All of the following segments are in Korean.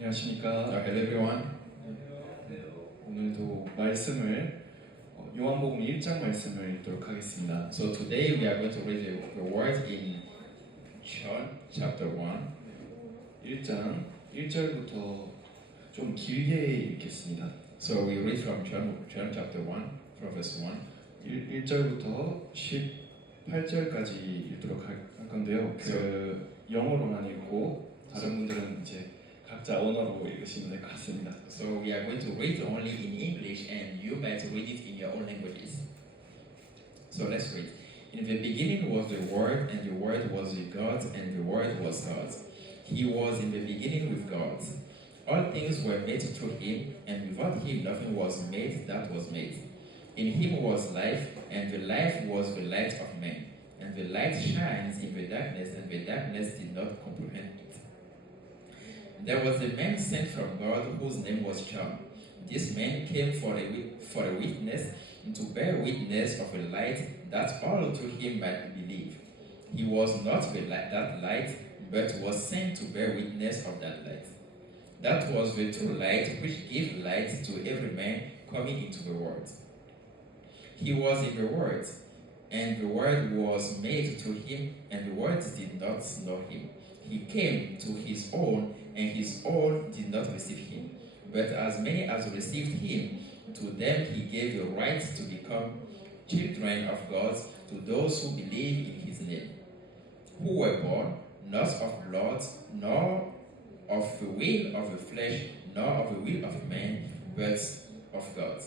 안녕하십니까. Hello everyone. 오늘도 말씀을 요한복음 1장 말씀을 읽도록 하겠습니다. So today we are going to read the word in John chapter 1. 1장 1절부터 좀 길게 읽겠습니다. So we read from John chapter 1 from verse 1. 1절부터 18절까지 읽도록 할 건데요. 영어로만 읽고 다른 분들은 이제 각자 언어로 읽으시면 될 것 같습니다. So we are going to read only in English and you might read it in your own languages. So let's read. In the beginning was the Word, and the Word was with God, and the Word was God. He was in the beginning with God. All things were made through him, and without him nothing was made that was made. In him was life, and the life was the light of men. And the light shines in the darkness, and the darkness did not comprehend it. There was a man sent from God whose name was John. This man came for a witness, to bear witness of a light, that all through him might believe. He was not that light, but was sent to bear witness of that light. That was the true light which gave light to every man coming into the world. He was in the Word, and the Word was made through him, and the Word did not know him. He came to his own, and his own did not receive him. But as many as received him, to them he gave the right to become children of God, to those who believe in his name, who were born not of blood, nor of the will of the flesh, nor of the will of man, but of God.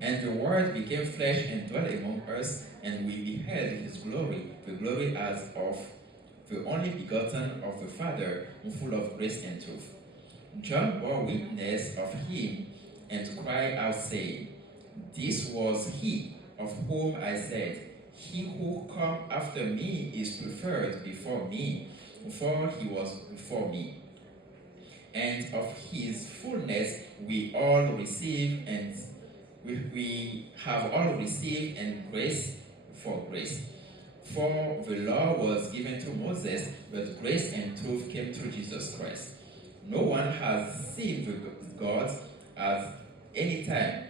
And the Word became flesh and dwelt among us, and we beheld his glory, the glory as of the only begotten of the Father, full of grace and truth. John bore witness of him, and cried out, saying, This was he of whom I said, He who comes after me is preferred before me, for he was before me. And of his fullness we all receive, and we have all received, and grace for grace. For the law was given to Moses, but grace and truth came through Jesus Christ. No one has seen God at any time.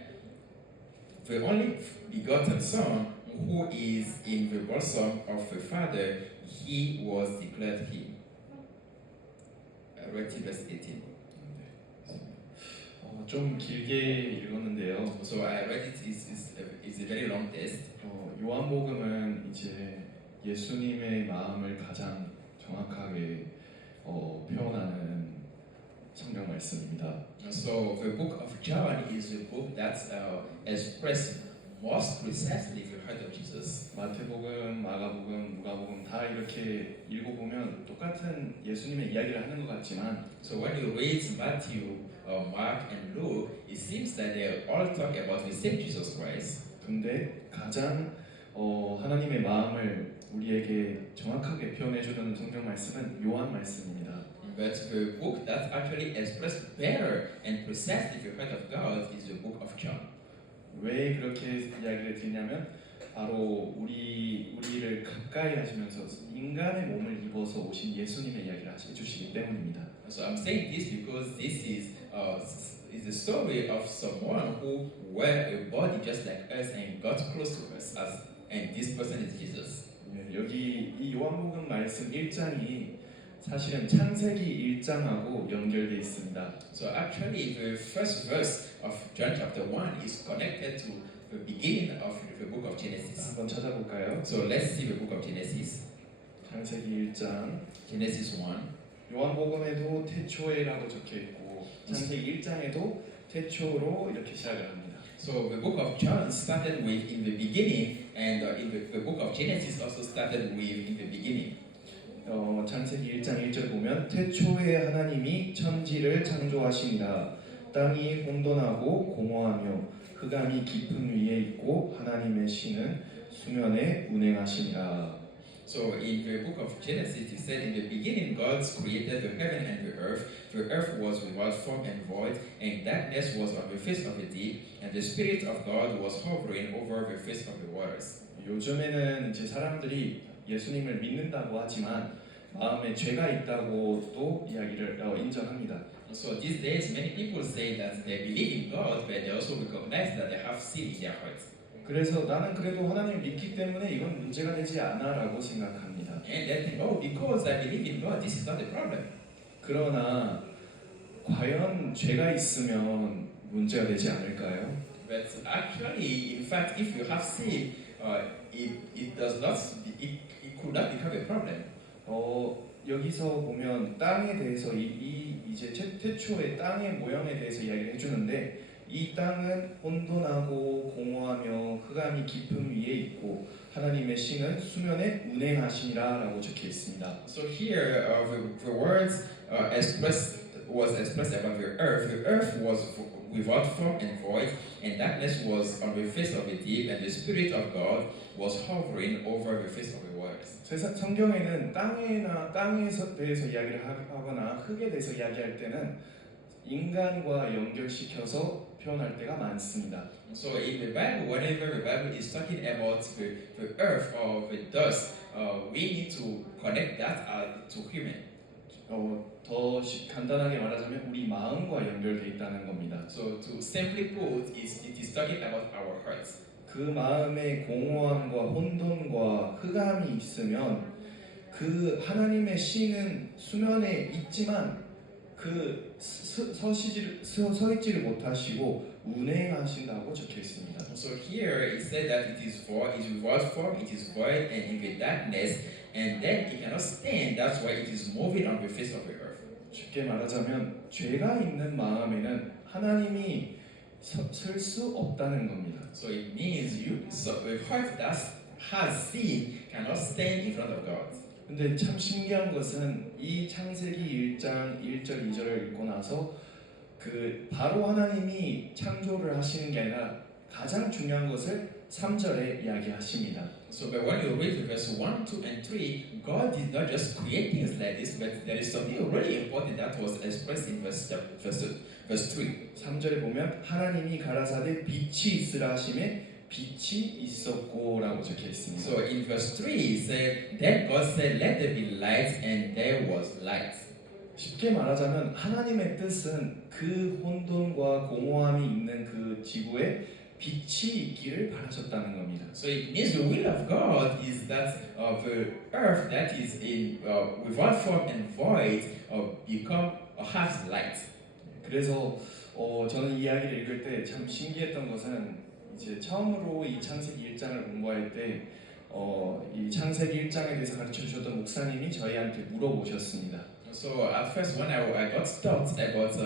The only begotten Son, who is in the bosom of the Father, he was declared him. Read verse 18. 좀 길게 읽었는데요. So I read it. It's a very long text. 요한복음은 이제 예수님의 마음을 가장 정확하게 표현하는 성경 말씀입니다. So the book of John is a book that expresses most precisely the heart of Jesus. 마태복음, 마가복음, 누가복음 다 이렇게 읽어보면 똑같은 예수님의 이야기를 하는 것 같지만 So when you read Matthew, Mark, and Luke, it seems that they all talk about the same Jesus Christ. 근데 가장 하나님의 마음을 우리에게 정확하게 표현해주는 성경 말씀은 요한 말씀입니다. But the book that actually expresses better and precisely the heart of God is the book of John. 왜 그렇게 이야기를 드리냐면 바로 우리를 가까이 하시면서 인간의 몸을 입어서 오신 예수님의 이야기를 해주시기 때문입니다. So I'm saying this because this is the story of someone who wear a body just like us and got close to us, and this person is Jesus. 여기 이 요한복음 말씀 1장이 사실은 창세기 1장하고 연결되어 있습니다. So actually the first verse of John chapter 1 is connected to the beginning of the book of Genesis. 한번 찾아볼까요? So let's see the book of Genesis. 창세기 1장 Genesis 1. 요한복음에도 태초에라고 적혀 있고 창세기 1장에도 태초로 이렇게 시작을 합니다. So the book of John started with in the beginning, and in the book of Genesis also started with in the beginning. 창세기 1장 1절 보면 태초에 하나님이 천지를 창조하시니라. 땅이 혼돈하고 공허하며 흑암이 깊은 위에 있고 하나님의 신은 수면에 운행하시니라. So in the book of Genesis it said, in the beginning God created the heaven and the earth. The earth was without form and void, and darkness was on the face of the deep, and the Spirit of God was hovering over the face of the waters. 요즘에는 이제 사람들이 예수님을 믿는다고 하지만 마음에 죄가 있다고도 이야기를 인정합니다. So these days, many people say that they believe in God, but they also recognize that they have sin in their hearts. 그래서 나는 그래도 하나님을 믿기 때문에 이건 문제가 되지 않아라고 생각합니다. And they think, oh, because I believe in God, this is not a problem. 그러나 과연 죄가 있으면 문제가 되지 않을까요? But actually, in fact, if you have sin, it does not, it could not become a problem. 여기서 보면 땅에 대해서 이제 태초의 땅의 모형에 대해서 이야기를 해주는데 이 땅은 혼돈하고 공허하며 흑암이 깊음 위에 있고 하나님의 신은 수면에 운행하시니라라고 적혀 있습니다. So here, the words was expressed about the earth. The earth was without form and void, and darkness was on the face of the deep, and the Spirit of God was hovering over the face of the waters. 성경에는 땅에서 대해서 이야기를 하거나 흙에 대해서 이야기할 때는 인간과 연결시켜서 표현할 때가 많습니다. So in the Bible, whenever the Bible is talking about the earth or the dust, we need to connect that to human. 더 간단하게 말하자면 우리 마음과 연결돼 있다는 겁니다. So to simply put, it is talking about our hearts. 그 마음에 공허함과 혼돈과 흑암이 있으면 그 하나님의 신은 수면에 있지만 그 서 있지를 못하시고 운행하신다고 적혀 있습니다. So here it said that it is without form, it is void, and in the darkness, and then it cannot stand. That's why it is moving on the face of the earth. 쉽게 말하자면 죄가 있는 마음에는 하나님이 설 수 없다는 겁니다. So it means a heart that has sin cannot stand in front of God. 근데 참 신기한 것은 이 창세기 1장 1절 2절을 읽고 나서 그 바로 하나님이 창조를 하시는 게 아니라 가장 중요한 것을 3절에 이야기하십니다. So but when you read verse 1, 2, and 3, God did not just create things like this, but there is something really important that was expressed in verse 3. 3절에 보면 하나님이 가라사대 빛이 있으라 하심에 빛이 있었고라고 적혀 있습니다. So in verse 3 it said, then God said, let there be light, and there was light. 쉽게 말하자면 하나님의 뜻은 그 혼돈과 공허함이 있는 그 지구에 빛이 있기를 바라셨다는 겁니다. So it means the will of God is that the earth that is in without form and void has light. 그래서 저는 이 이야기를 읽을 때 참 신기했던 것은 이제 처음으로 이 창세기 1장을 공부할 때 이 창세기 1장에 대해서 가르쳐 주셨던 목사님이 저희한테 물어보셨습니다. So at first when I got taught about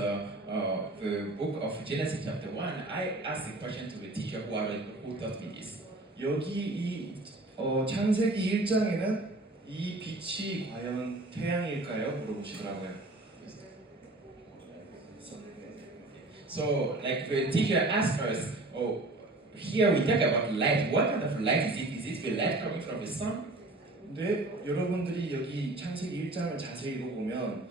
the book of Genesis chapter 1, I asked the question to the teacher who taught me this. 여기 이 창세기 1장에는 이 빛이 과연 태양일까요? 물어보시더라고요. So like the teacher asked us, oh, here we talk about light. What kind of light is it? Is it the light coming from the sun? 근데 여러분들이 여기 창세기 1장을 자세히 읽어보면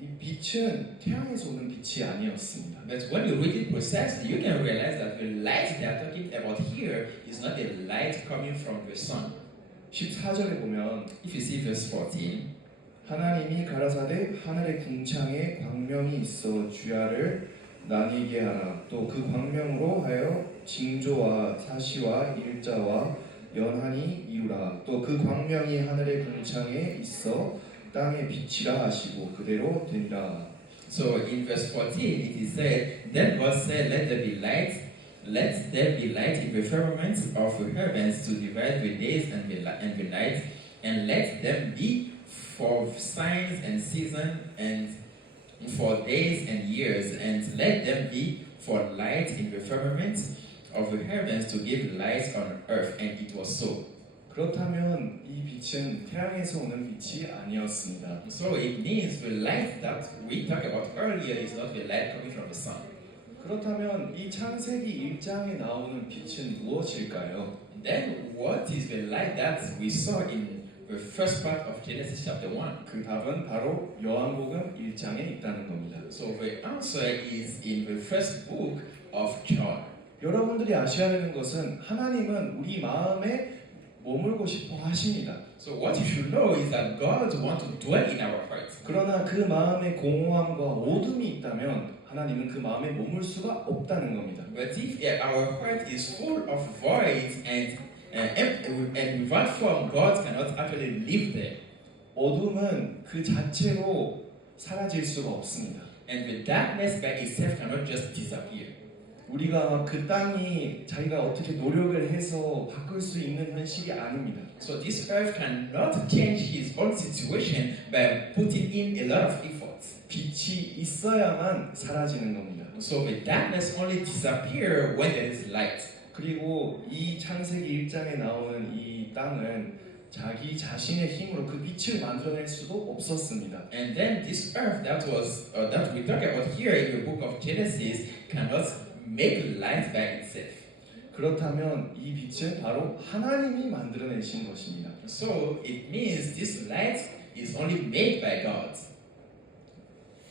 이 빛은 태양에서 오는 빛이 아니었습니다. But when you read it precisely, you can realize that the light they are talking about here is not the light coming from the sun. 14절에 보면 If you see verse 14, 하나님이 가라사대 하늘의 궁창에 광명이 있어 주야를 나뉘게 하라. 또 그 광명으로 하여 징조와 사시와 일자와 연한이 이루라. 또 그 광명이 하늘의 궁창에 있어 땅의 빛이라 하시고 그대로 되니라. so in verse 14 it is said, then God said, let there be light in the firmament of the heavens to divide the days and the night, and let them be for signs and seasons and for days and years, and let them be for light in the firmament of the heavens to give light on earth. And it was so. 그렇다면 이 빛은 태양에서 오는 빛이 아니었습니다. So it means the light that we talked about earlier is not the light coming from the sun. 그렇다면 이 창세기 1장에 나오는 빛은 무엇일까요? Then what is the light that we saw in the first part of Genesis chapter 1? 그 답은 바로 요한복음 1장에 있다는 겁니다. So the answer is in the first book of John. 여러분들이 아셔야 되는 것은 하나님은 우리 마음에 머물고 싶어 하십니다. So what you should know is that God wants to dwell in our hearts. 그러나 그 마음에 공허함과 어둠이 있다면 하나님은 그 마음에 머물 수가 없다는 겁니다. But if our heart is full of voids and without form, God cannot actually live there. 어둠은 그 자체로 사라질 수가 없습니다. And the darkness by itself cannot just disappear. 우리가 그 땅이 자기가 어떻게 노력을 해서 바꿀 수 있는 현실이 아닙니다. So this earth cannot change his own situation by putting in a lot of efforts. 빛이 있어야만 사라지는 겁니다. So the darkness only disappear when there is light. 그리고 이 창세기 1장에 나오는 이 땅은 자기 자신의 힘으로 그 빛을 만들어낼 수도 없었습니다. And then this earth that we talk about here in the book of Genesis cannot make light by itself. 그렇다면 이 빛은 바로 하나님이 만들어내신 것입니다. So it means this light is only made by God.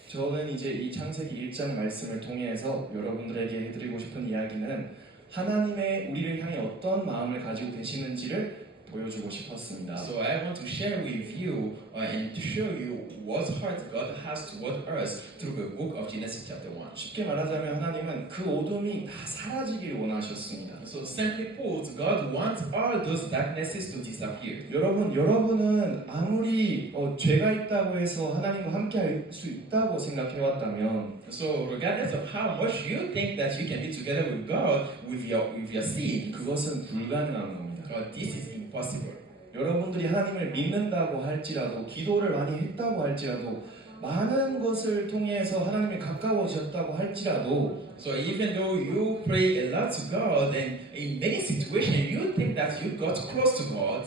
저는 이제 이 창세기 1장 말씀을 통해서 여러분들에게 해드리고 싶은 이야기는 하나님의 우리를 향해 어떤 마음을 가지고 계시는지를 보여주고 싶었습니다. So I want to share with you and to show you what heart God has toward us through the book of Genesis chapter 1. 쉽게 말하자면 하나님은 그 어둠이 다 사라지기를 원하셨습니다. So simply put, God wants all those darknesses to disappear. 여러분은 아무리 죄가 있다고 해서 하나님과 함께 할 수 있다고 생각해왔다면 So regardless of how much you think that you can be together with God with your sin, 그것은 불가능한 겁니다. this is impossible. 여러분들이 하나님을 믿는다고 할지라도 기도를 많이 했다고 할지라도 많은 것을 통해서 하나님이 가까워졌다고 할지라도 So even though you pray a lot to God and in many situations you think that you got close to God,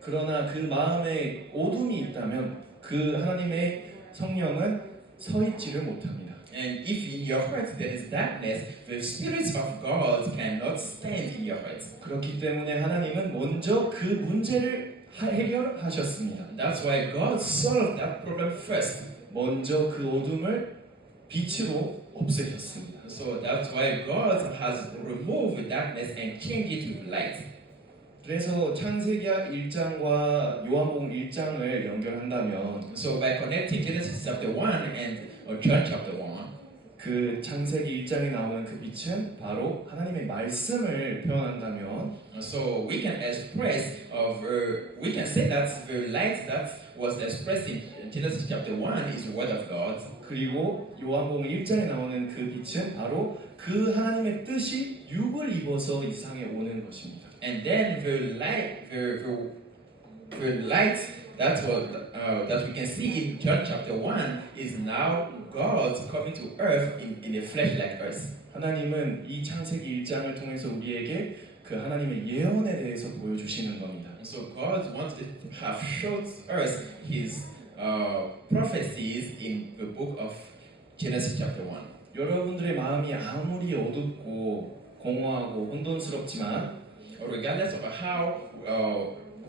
그러나 그 마음에 어둠이 있다면 그 하나님의 성령은 서 있지를 못합니다. and if in your heart there is darkness, the spirits of God cannot stand in your heart. 그렇기 때문에 하나님은 먼저 그 문제를 해결하셨습니다. That's why God solved that problem first. 먼저 그 어둠을 빛으로 없애셨습니다. So that's why God has removed the darkness and changed it with light. 그래서 창세기야 1장과 요한복음 1장을 연결한다면 So by connecting Genesis chapter 1 and John chapter 1, 그 창세기 1장에 나오는 그 빛은 바로 하나님의 말씀을 표현한다면 so we can express we can say that the light that was expressed in Genesis chapter 1 is the word of God. 그리고 요한복음 1장에 나오는 그 빛은 바로 그 하나님의 뜻이 육을 입어서 이 세상에 오는 것입니다. And then the light that we can see in John chapter 1 is now God coming to earth in a flesh like us. 하나님은 이 창세기 1장을 통해서 우리에게 그 하나님의 예언에 대해서 보여주시는 겁니다. So God wants to have showed us His prophecies in the book of Genesis chapter 1. 여러분들의 마음이 아무리 어둡고 공허하고 혼돈스럽지만 Regardless of how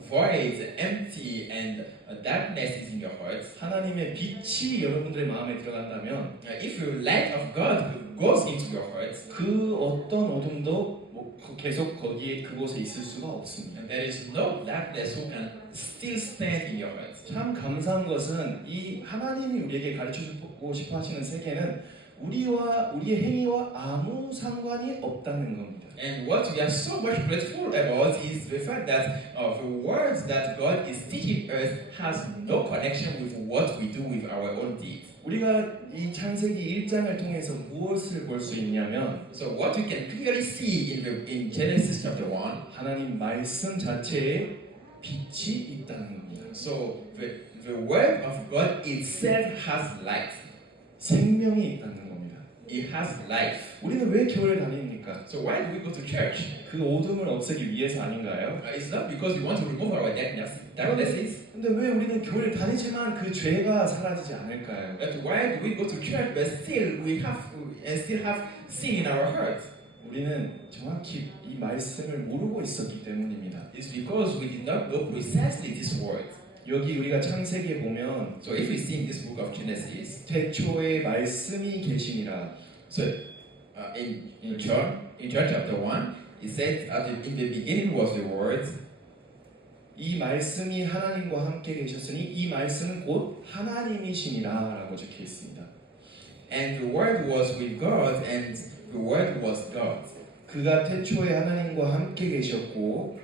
void, empty, and darkness is in your hearts, 하나님의 빛이 여러분들의 마음에 들어간다면 if the light of God goes into your hearts, 그 어떤 어둠도 계속 거기에 그곳에 있을 수가 없습니다. and there is no darkness who can still stand in your hearts. 참 감사한 것은 이 하나님이 우리에게 가르쳐주고 싶어 하시는 세계는 우리의 행위와 아무 상관이 없다는 겁니다. And what we are so much grateful about is the fact that the words that God is teaching us has no connection with what we do with our own deeds. 우리가 이 창세기 1장을 통해서 무엇을 볼 수 있냐면 So what we can clearly see in Genesis chapter 1, 하나님 말씀 자체에 빛이 있다는 겁니다. so the word of God itself has light. 생명이 있다는 겁니다. It has life. 우리는 왜 교회를 다닙니까? So why do we go to church? 그 어둠을 없애기 위해서 아닌가요? It's not because we want to remove our darknesses. 근데 왜 우리는 교회를 다니지만 그 죄가 사라지지 않을까요? But why do we go to church but still have sin in our hearts? 우리는 정확히 이 말씀을 모르고 있었기 때문입니다. It's because we did not know precisely this word. 여기 우리가 창세기에 보면 So if we see in this book of Genesis, 태초에 말씀이 계시니라. so in John chapter 1, it says in the beginning was the word, 이 말씀이 하나님과 함께 계셨으니 이 말씀은 곧 하나님이시니라라고 적혀 있습니다. And the Word was with God, and the Word was God. 그가 태초에 하나님과 함께 계셨고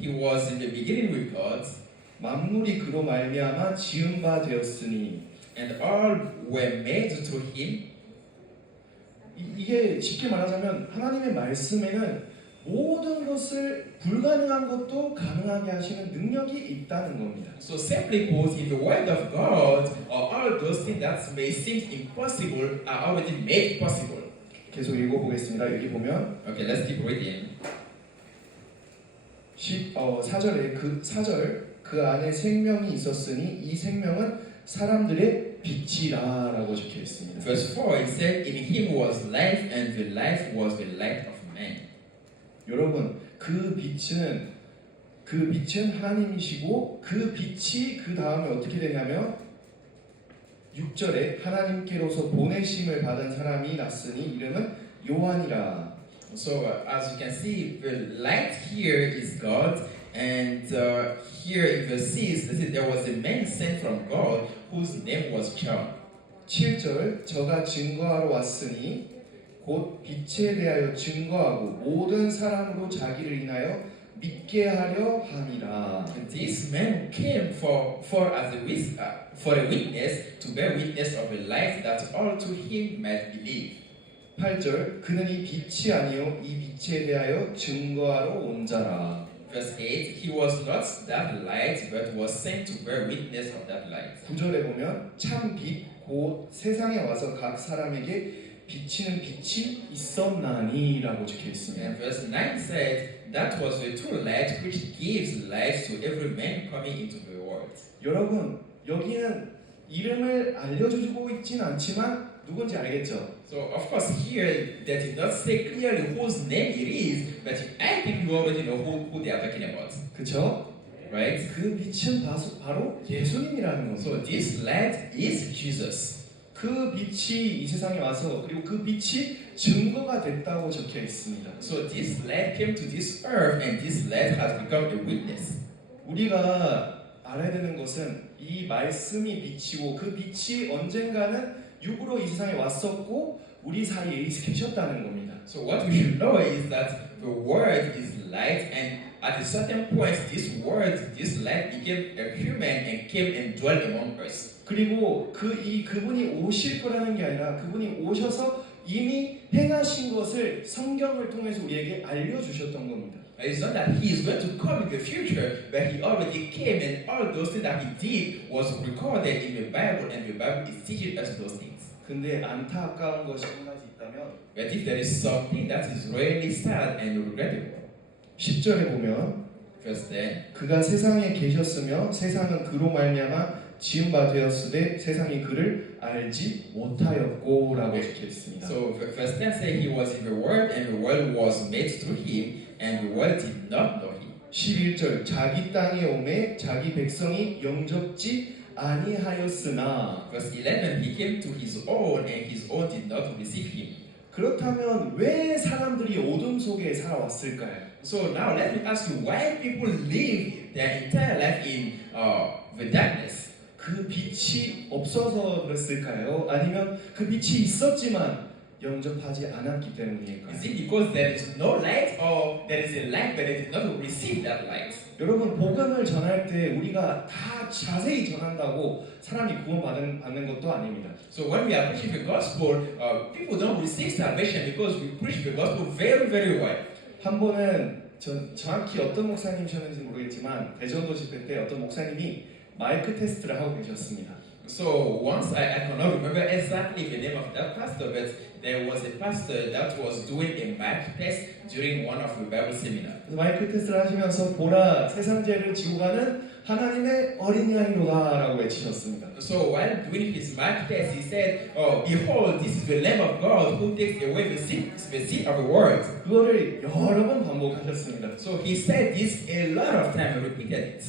He was in the beginning with God, 만물이 그로 말미암아 지은 바 되었으니 and all were made through Him. 이게 쉽게 말하자면 하나님의 말씀에는 모든 것을 불가능한 것도 가능하게 하시는 능력이 있다는 겁니다. So simply put, in the Word of God, all those things that may seem impossible are already made possible. 계속 읽어보겠습니다. 여기 보면 Okay, let's keep reading. 4절 그 안에 생명이 있었으니 이 생명은 사람들의 빛이라라고 적혀 있습니다. Verse 4, it said, In Him was life, and the life was the light of man. 여러분 그 빛은 하나님이시고 그 빛이 그 다음에 어떻게 되냐면 6절에 하나님께로서 보내심을 받은 사람이 났으니 이름은 요한이라. So, as you can see, the light here is God, and here in verse 6, there was a man sent from God whose name was John. 7절 저가 증거하러 왔으니 곧 빛에 대하여 증거하고 모든 사람으로 자기를 인하여 믿게 하려 함이라. This man came for a witness to bear witness of a life that all to him might believe. 8절 그는 이 빛이 아니요 이 빛에 대하여 증거하러 온 자라. Verse 8, he was not that light, but was sent to bear witness of that light. 9절에 보면 참 빛 곧 세상에 와서 각 사람에게 비치는 빛이 있었나니라고 적혀 있습니다. And verse 9 said, that was the true light which gives light to every man coming into the world. 여러분 여기는 이름을 알려주고 있진 않지만 누군지 알겠죠? So of course here they did not say clearly whose name it is, but I think you already know who they are talking about, 그쵸? right? 그 빛은 바로 예수님이라는 So 거죠. this light is Jesus. 그 빛이 이 세상에 와서 그리고 그 빛이 증거가 됐다고 적혀 있습니다. So this light came to this earth, and this light has become a witness. 우리가 알아야 되는 것은 이 말씀이 빛이고 그 빛이 언젠가는 육으로 이 세상에 왔었고 우리 사이에 계셨다는 겁니다. So what we should know is that the Word is light, and at a certain point, this Word, this light became a human and came and dwelt among us. 그리고 그분이 오실 거라는 게 아니라 그분이 오셔서 이미 행하신 것을 성경을 통해서 우리에게 알려주셨던 겁니다. It's not that He is going to come in the future, but He already came, and all those things that He did was recorded in the Bible, and the Bible is teaching us those things. 근데 안타까운 것이 한 가지 있다면 But if there is something that is really sad and regrettable, 10절에 보면 verse 10, 그가 세상에 계셨으며 세상은 그로 말미암아 지은 바 되었으되 세상이 그를 알지 못하였고라고 적혀 있습니다. so verse 10 says He was in the world, and the world was made through Him, and the world did not know Him. 11절 자기 땅에 오매 자기 백성이 영접지 아니하였으나. Verse 11, He came to His own, and His own did not receive Him. 그렇다면 왜 사람들이 어둠 속에 살아왔을까요? So now let me ask you, why people live their entire life in the darkness? 그 빛이 없어서 그랬을까요? 아니면 그 빛이 있었지만 영접하지 않았기 때문일까요? Is it because there is no light, or there is a light but they did not receive that light? 여러분 복음을 전할 때 우리가 다 자세히 전한다고 사람이 구원받는 것도 아닙니다. So when we are preaching the gospel, people don't receive salvation because we preach the gospel very, very well. 한 번은 정확히 어떤 목사님이셨는지 모르겠지만 대전도 집회 때 어떤 목사님이 마이크 테스트를 하고 계셨습니다. So once I cannot remember exactly the name of that pastor, but there was a pastor that was doing a mic test during one of the Bible seminars. 마이크 테스트를 하시면서 보라 세상 죄를 지고 가는 하나님의 어린 양이로다라고 외치셨습니다. So while doing his mic test, he said, "Oh, behold, this is the Lamb of God who takes away the sin of the world." 그거를 여러 번 반복하셨습니다. So he said this a lot of times, repeated it.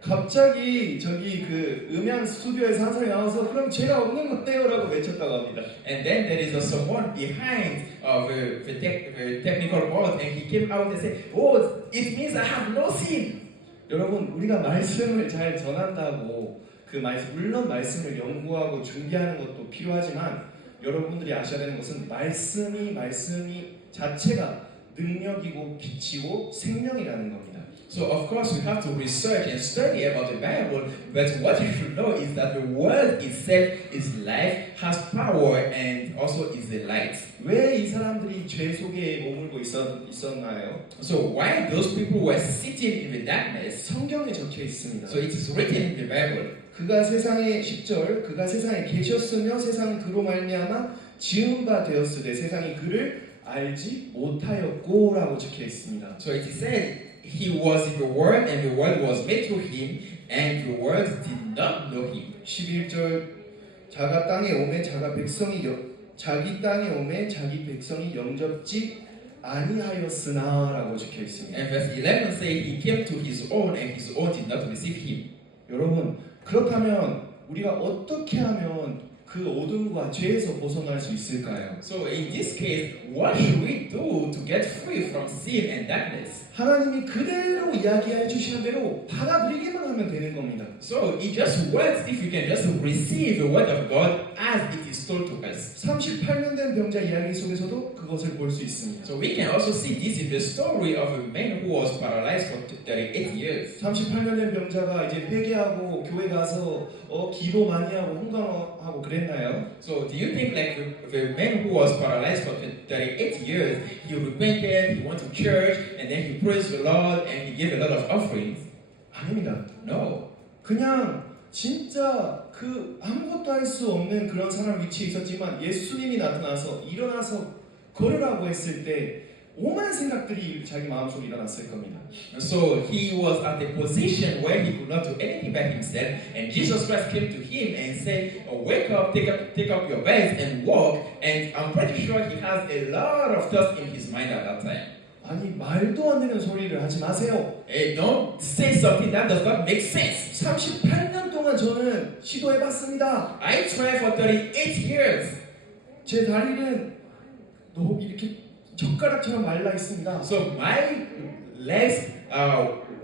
갑자기 저기 그 음향 스튜디오에서 한 사람이 나와서 그럼 죄가 없는 건데요라고 외쳤다고 합니다. And then there is someone behind the technical board, and he came out and said, "Oh, it means I have no sin." 여러분 우리가 말씀을 잘 전한다고 그 말씀 물론 말씀을 연구하고 준비하는 것도 필요하지만 여러분들이 아셔야 되는 것은 말씀이 자체가 능력이고 빛이고 생명이라는 겁니다. So of course we have to research and study about the Bible, but what you should know is that the word itself is life, has power, and also is the light. 왜 이 사람들이 죄 속에 머물고 있었나요? So why those people were sitting in the darkness? 성경에 적혀 있습니다. So it is written in the Bible. 그가 세상에 10절 그가 세상에 계셨으며 세상은 그로 말미암아 지은 바 되었으되 세상이 그를 알지 못하였고라고 적혀 있습니다. So it is said he was in the world and the world was made through him and the world did not know him. 11절 자기 땅에 오매 자기 백성이 영접지 아니하였으나라고 적혀 있습니다. And verse 11 says he came to his own and his own did not receive him. 여러분 그렇다면 우리가 어떻게 하면 그 어둠과 죄에서 벗어날 수 있을까요? So in this case, what should we do to get free from sin and darkness? 하나님이 그대로 이야기해 주시는 대로 받아들이기만 하면 되는 겁니다. So it just works if you can just receive the word of God as it is told to us. 38년 된 병자 이야기 속에서도 그것을 볼 수 있습니다. So we can also see this in the story of a man who was paralyzed for 38 years. 38년 된 병자가 이제 회개하고 교회 가서 기도 많이 하고 헌금하고 그랬나요? So do you think like the man who was paralyzed for 38 years, he repented, he went to church, and then he praised the Lord and he gave a lot of offerings? 아닙니다. No. 그냥 진짜 그 아무것도 할 수 없는 그런 사람 위치에 있었지만 예수님이 나타나서 일어나서 걸으라고 했을 때 오만 생각들이 자기 마음속에 일어났을 겁니다. So he was at a position where he could not do anything by himself, and Jesus Christ came to him and said, "Wake up, take up your bed and walk." And I'm pretty sure he has a lot of thoughts in his mind at that time. 아니 말도 안 되는 소리를 하지 마세요. Hey, don't say something that does not make sense. 38년 동안 저는 시도해봤습니다. I tried for 38 years. 제 다리는 너무 이렇게 젓가락처럼 말라 있습니다. So my legs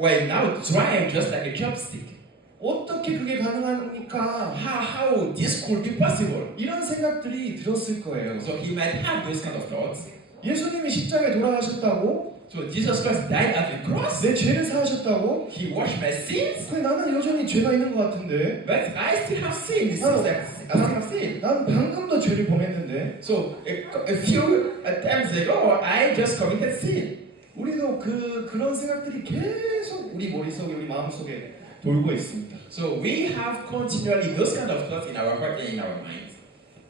were now dry just like a chopstick. 어떻게 그게 가능합니까? How this could be possible? 이런 생각들이 들었을 거예요. So he might have those kind of thoughts. 예수님이 십자가에 돌아가셨다고? So Jesus Christ died at the cross. 내 죄를 사하셨다고? He washed my sins. 근데 나는 여전히 죄가 있는 것 같은데. But I still have sin. It seems like I still have sin. 난 방금도 죄를 범했는데. So a few times ago, I just committed sin. 우리도 그런 생각들이 계속 우리 머릿속에 우리 마음속에 돌고 있습니다. So we have continually those kind of thoughts in our heart and in our minds.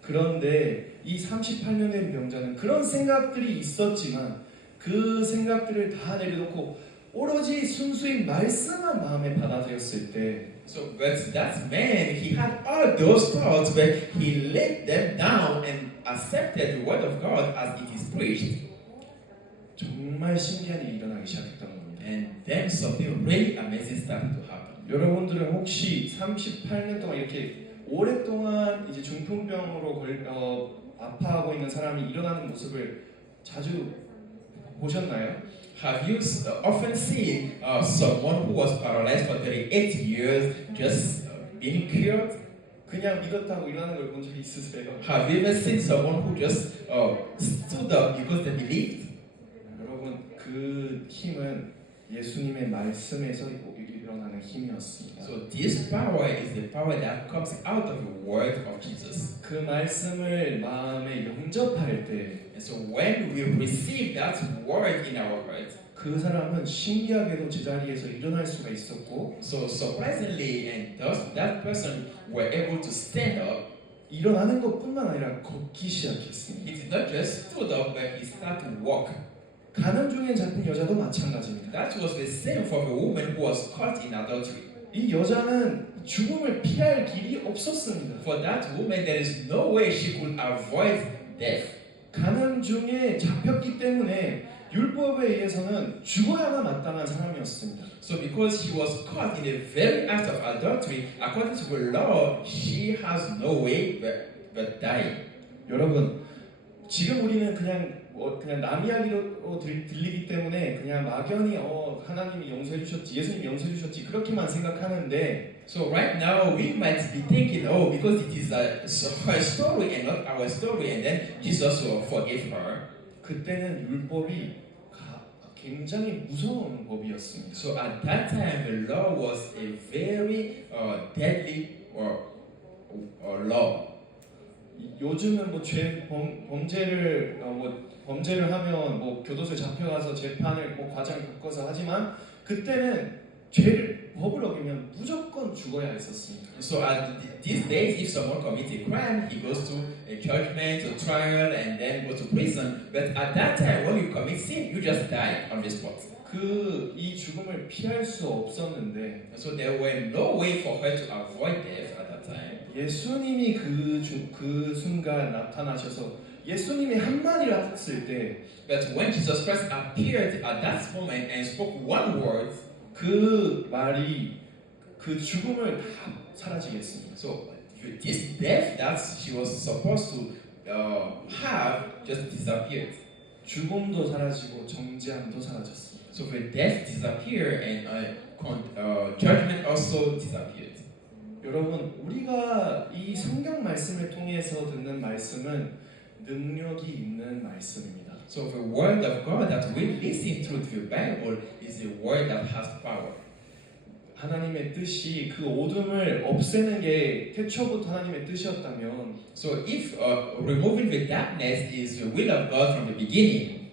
그런데 이 38년 된 병자는 그런 생각들이 있었지만 그 생각들을 다 내려놓고 오로지 순수히 말씀만 마음에 받아들였을 때 So but that man, he had all those thoughts, but he laid them down and accepted the word of God as it is preached. 정말 신기한 일이 일어나기 시작했던 겁니다. And then something really amazing started to happen. 여러분들은 혹시 38년 동안 이렇게 오랫동안 이제 중풍병으로 아파하고 있는 사람이 일어나는 모습을 자주 보셨나요? Have you often seen someone who was paralyzed for 38 years just being cured? 그냥 믿었다고 일어나는 걸 본 적이 있으세요? Have you ever seen someone who just stood up because they believed? 여러분 그 힘은 예수님의 말씀에서 일어나는 힘이었습니다. So this power is the power that comes out of the word of Jesus. 그 말씀을 마음에 영접할 때 And so when we receive that word in our heart, 그 사람은 신기하게도 제자리에서 일어날 수가 있었고 so surprisingly, and thus that person were able to stand up. 일어나는 것뿐만 아니라 걷기 시작했습니다. He did not just stood up, but he started to walk. 가늠 중에 잡힌 여자도 마찬가지입니다. That was the same for the woman who was caught in adultery. 이 여자는 죽음을 피할 길이 없었습니다. For that woman, there is no way she could avoid death. 가늠 중에 잡혔기 때문에 율법에 의해서는 죽어야만 마땅한 사람이었습니다. So because she was caught in the very act of adultery, according to the law, she has no way but die. 여러분, 지금 우리는 그냥 그냥 남 이야기로 들리기 때문에 그냥 막연히 하나님이 용서해 주셨지, 예수님이 용서해 주셨지 그렇게만 생각하는데 So right now we might be thinking, oh, because it is her story and not our story, and then Jesus will forgive her. 그때는 율법이 굉장히 무서운 법이었습니다. So at that time, the law was a very deadly law. 요즘은 뭐 범죄를 하면 뭐 교도소에 잡혀가서 재판을 뭐 과정 겪어서 하지만 그때는 법을 어기면 무조건 죽어야 했었습니다. So these days, if someone commits a crime, he goes to a judgment, a trial, and then go to prison. But at that time, when you commit sin, you just die on the spot. 이 죽음을 피할 수 없었는데, So there were no way for her to avoid death at that time. 예수님이 그 순간 나타나셔서 예수님이 한마디를 했을 때, But when Jesus Christ appeared at that moment and spoke one word, 그 말이 그 죽음을 다 사라지게 했습니다. so this death that she was supposed to have just disappeared. 죽음도 사라지고 정죄함도 사라졌습니다. So the death disappeared and judgment also disappeared. 여러분, 우리가 이 성경 말씀을 통해서 듣는 말씀은 능력이 있는 말씀입니다. So the word of God that we listen through the Bible is a word that has power. 하나님의 뜻이 그 어둠을 없애는 게 태초부터 하나님의 뜻이었다면, So if removing the darkness is the will of God from the beginning,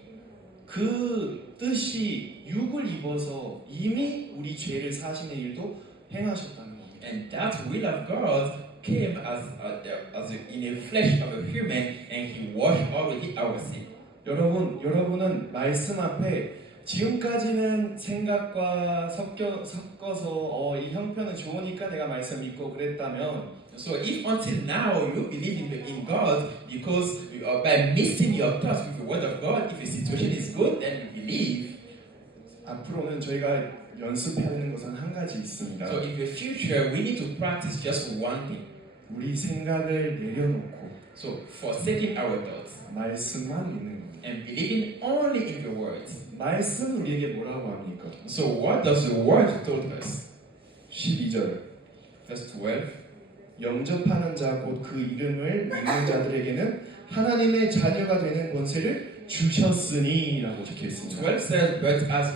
그 뜻이 육을 입어서 이미 우리 죄를 사시는 일도 행하셨다는 겁니다. and that will of God came in a flesh of a human, and He washed already our sin. 여러분은 말씀 앞에 지금까지는 생각과 섞어서 이 형편은 좋으니까 내가 말씀 믿고 그랬다면, So if until now you believe in God because by mixing your thoughts with the word of God, if the situation is good, then you believe. 앞으로는 저희가 연습해야 되는 것은 한 가지 있습니다. So in the future, we need to practice just one thing. 우리 생각을 내려놓고 So forsaking our thoughts 말씀만 믿는 겁니다. and believing only in the word. 말씀은 우리에게 뭐라고 합니까? So what does the word told us? 12절 Verse 12. 영접하는 자 곧 그 이름을 믿는 자들에게는 하나님의 자녀가 되는 권세를 주셨으니라고 적혀 있습니다. 12 says, but as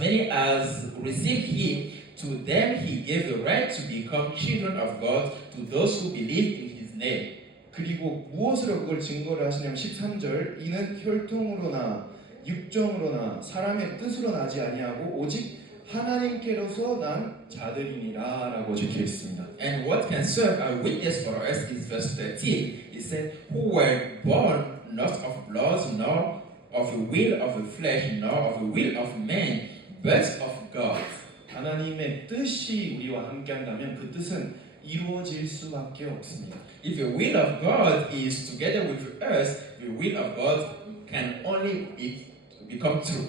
many as receive Him, to them He gave the right to become children of God, to those who believe in His name. 그리고 무엇으로 그걸 증거를 하시냐면 13절 이는 혈통으로나 육정으로나 사람의 뜻으로 나지 아니하고 오직 하나님께로서 난 자들이니라라고 적혀 있습니다. And what can serve a witness for us is verse 13. It said, who were born not of blood, nor of the will of the flesh, nor of the will of man, but of God. 하나님의 뜻이 우리와 함께한다면 그 뜻은 이루어질 수밖에 없습니다. If the will of God is together with us, the will of God can only become true.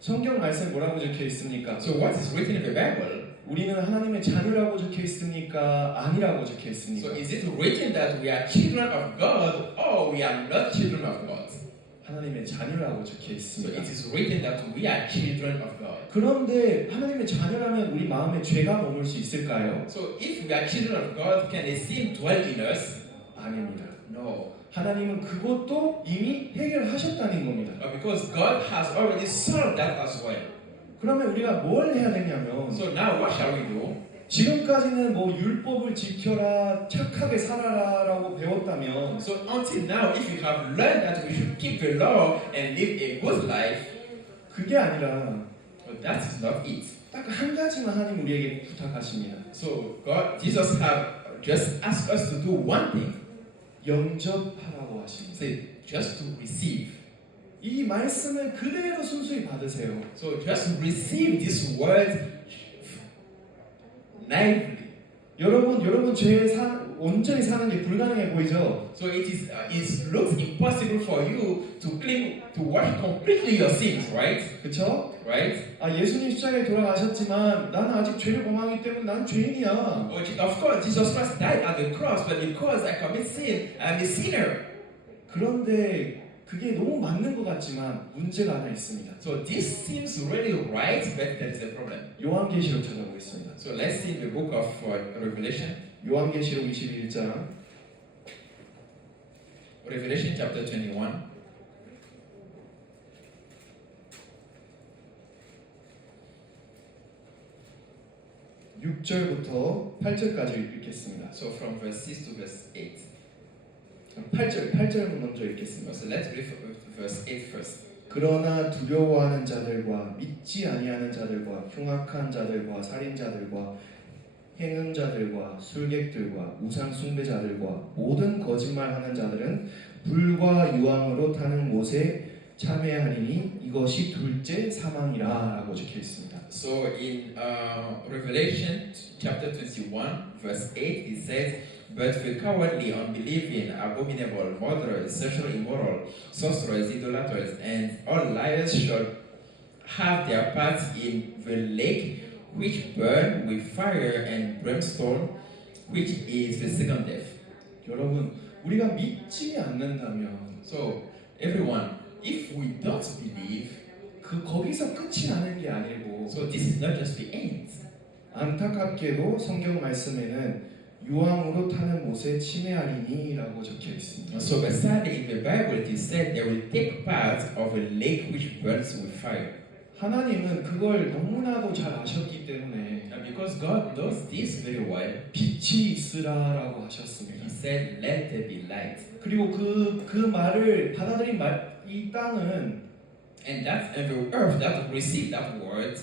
성경 말씀 뭐라고 적혀 있습니까? So what is written in the Bible? 우리는 하나님의 자녀라고 적혀 있습니까? 아니라고 적혀 있습니까? So is it written that we are children of God or we are not children of God? 하나님의 자녀라고 적혀 So 있습니다. it is written that we are children of God. 그런데 하나님의 자녀라면 우리 마음에 죄가 머물 수 있을까요? So if we are children of God, can a sin dwell in us? 아닙니다. No. 하나님은 그것도 이미 해결하셨다는 겁니다. Because God has already solved that as well. 그러면 우리가 뭘 해야 되냐면 So now what shall we do? 지금까지는 뭐 율법을 지켜라, 착하게 살아라라고 배웠다면 So until now, if you have learned that we should keep the law and live a good life, 그게 아니라 but that is not it. 딱 한 가지만 하나님 우리에게 부탁하십니다. So Jesus have just asked us to do one thing. 영접하라고 하십니다. Say just to receive. 이 말씀을 그대로 순수히 받으세요. So just receive this word naively. 여러분 죄에 온전히 사는 게 불가능해 보이죠? So it looks impossible for you to clean to wash completely your sins, right? 그렇죠? Right? 예수님 십자가에 돌아가셨지만 나는 아직 죄를 범하기 때문에 난 죄인이야. Of course, Jesus Christ died at the cross, but because I commit sin, I'm a sinner. 그런데 그게 너무 맞는 것 같지만 문제가 하나 있습니다. So this seems really right, but there is a problem. 요한계시록 찾아보겠습니다. So let's see the book of Revelation. 요한계시록 21장 Revelation chapter 21. 6절부터 8절까지 읽겠습니다. So from verse 6 to verse 8. 8절 먼저 읽겠습니다. So let's read verse 8 first. 그러나 두려워하는 자들과 믿지 아니하는 자들과 흉악한 자들과 살인자들과 행음자들과 술객들과 우상 숭배자들과 모든 거짓말하는 자들은 불과 유황으로 타는 못에 참여하리니 이것이 둘째 사망이라라고 적혀 있습니다. So in Revelation chapter 21 verse 8 it says, "But the cowardly, unbelieving, abominable, murderers, sexually immoral, sorcerers, idolaters, and all liars shall have their parts in the lake which burn with fire and brimstone, which is the second death." 여러분, 우리가 믿지 않는다면 So everyone, if we don't believe, 거기서 끝이 나는 게 아니고 so this is not just the end. 안타깝게도 성경 말씀에는 유황으로 타는 못에 침해하리니라고 적혀 있습니다. So but sadly in the Bible it is said they will take part of a lake which burns with fire. 하나님은 그걸 너무나도 잘 아셨기 때문에 And because God knows this very well, 빛이 있으라라고 하셨습니다. He said, "Let there be light." 그리고 그 말을 받아들인 이 땅은 And the earth that received that word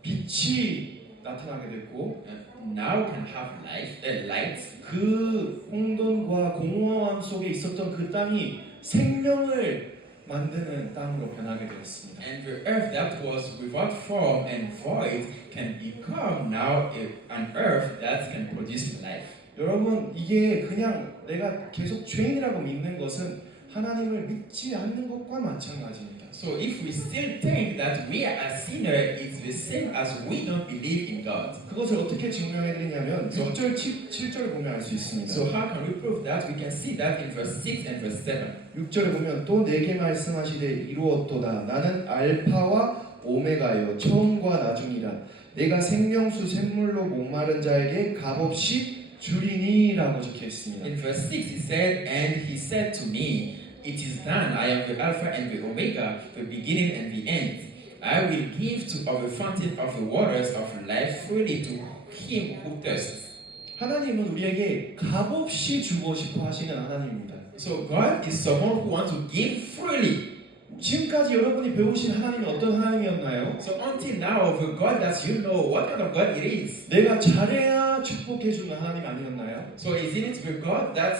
빛이 나타나게 됐고 now can have light. 그 혼돈과 공허함 속에 있었던 그 땅이 생명을 만드는 땅으로 변하게 되었습니다. And the earth that was without form and void can become now an earth that can produce life. 여러분, 이게 그냥 내가 계속 죄인이라고 믿는 것은 하나님을 믿지 않는 것과 마찬가지입니다. So if we still think that we are a sinner, it's the same as we don't believe in God. 그것을 어떻게 증명해 드리냐면 6절 7절을 보면 알 수 있습니다. So how can we prove that? We can see that in verse 6 and verse 7. 6절을 보면 또 내게 말씀하시되 이루었도다. 나는 알파와 오메가요 처음과 나중이라. 내가 생명수 샘물로 목마른 자에게 값없이 주리니라고 적혀 있습니다. In verse 6 he said, "And he said to me, It is done. I am the Alpha and the Omega, the beginning and the end. I will give of the fountain of the waters of life freely to him who thirsts." 하나님은 우리에게 값없이 주고 싶어 하시는 하나님입니다. So God is someone who wants to give freely. 지금까지 여러분이 배우신 하나님이 어떤 하나님이었나요? So until now, the God that you know, what kind of God it is? 내가 잘해야 축복해주는 하나님 아니었나요? So isn't it the God that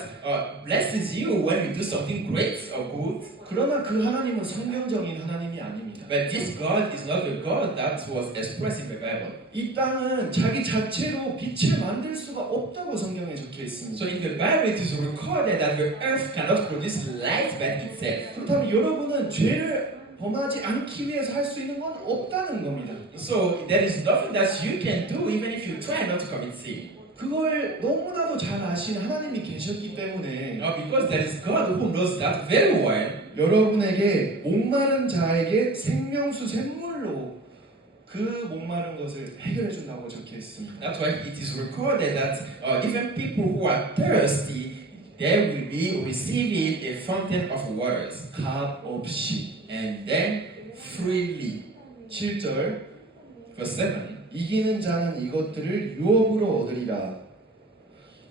blesses you when you do something great or good? 그러나 그 하나님은 성경적인 하나님이 아닙니다. But this God is not the God that was expressed in the Bible. 이 땅은 자기 자체로 빛을 만들 수가 없다고 성경에 적혀 있습니다. So in the Bible it is recorded that the earth cannot produce light by itself. 그렇다면 여러분은 죄를 범하지 않기 위해서 할 수 있는 건 없다는 겁니다. So there is nothing that you can do even if you try not to commit sin. 그걸 너무나도 잘 아신 하나님이 계셨기 때문에 Because there is God who knows that very well. 여러분에게 목마른 자에게 생명수 샘물로 그 목마른 것을 해결해 준다고 적혀 있습니다. That's why it is recorded that even people who are thirsty, they will be receiving a fountain of waters. 값 없이. And then freely. 7절 Verse 7. 이기는 자는 이것들을 유업으로 얻으리라.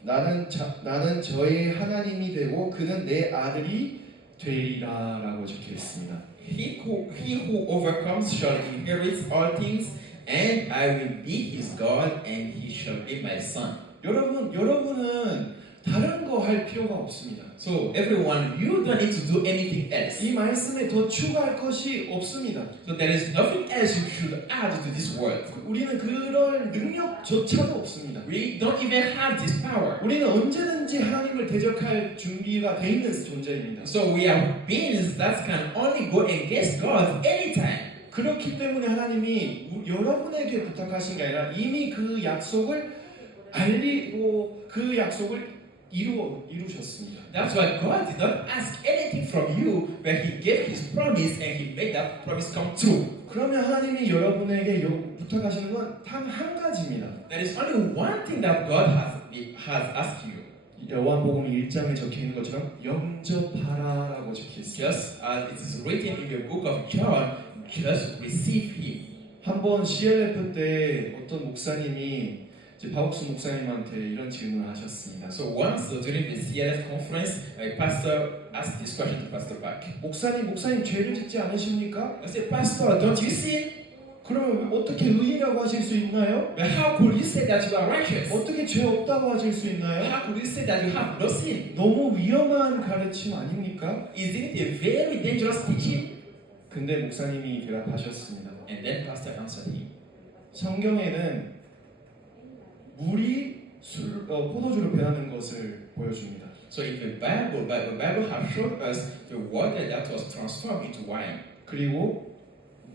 나는 저의 하나님이 되고 그는 내 아들이 되리라라고 적혀 있습니다. He who overcomes shall inherit all things, and I will be his God, and he shall be my son. 여러분은 다른 거 할 필요가 없습니다. So everyone, you don't need to do anything else. 이 말씀에 더 추가할 것이 없습니다. So there is nothing else you should add to this word. 우리는 그런 능력조차도 없습니다. We don't even have this power. 우리는 언제든지 하나님을 대적할 준비가 돼 있는 존재입니다. So we are beings that can only go against God anytime. 그렇기 때문에 하나님이 여러분에게 부탁하신 게 아니라 이미 그 약속을 알리고 그 약속을 이루셨습니다. That's why God did not ask anything from you, but He gave His promise and He made that promise come true. 그러면 하나님이 여러분에게 부탁하시는 건 단 한 가지입니다. There is only one thing that God has asked you. 요한복음 1장에 적혀 있는 것처럼 영접하라라고 적혀 있습니다. Just as it is written in the book of John, just receive Him. 한번 CLF 때 어떤 목사님이 이제 박옥수 목사님한테 이런 질문을 하셨습니다. So once during the CLF conference, a pastor asked this question to Pastor Park. 목사님 죄를 짓지 않으십니까? I said, Pastor, don't you sin? 그러면 어떻게 의인이라고 하실 수 있나요? But how could you say that you are righteous? 어떻게 죄 없다고 하실 수 있나요? How could you say that you have no sin? 너무 위험한 가르침 아닙니까? Isn't it a very dangerous teaching? 근데 목사님이 대답하셨습니다. And then Pastor answered him. 성경에는 물이 포도주로 변하는 것을 보여줍니다. So in the Bible has shown us the water that was transformed into wine. 그리고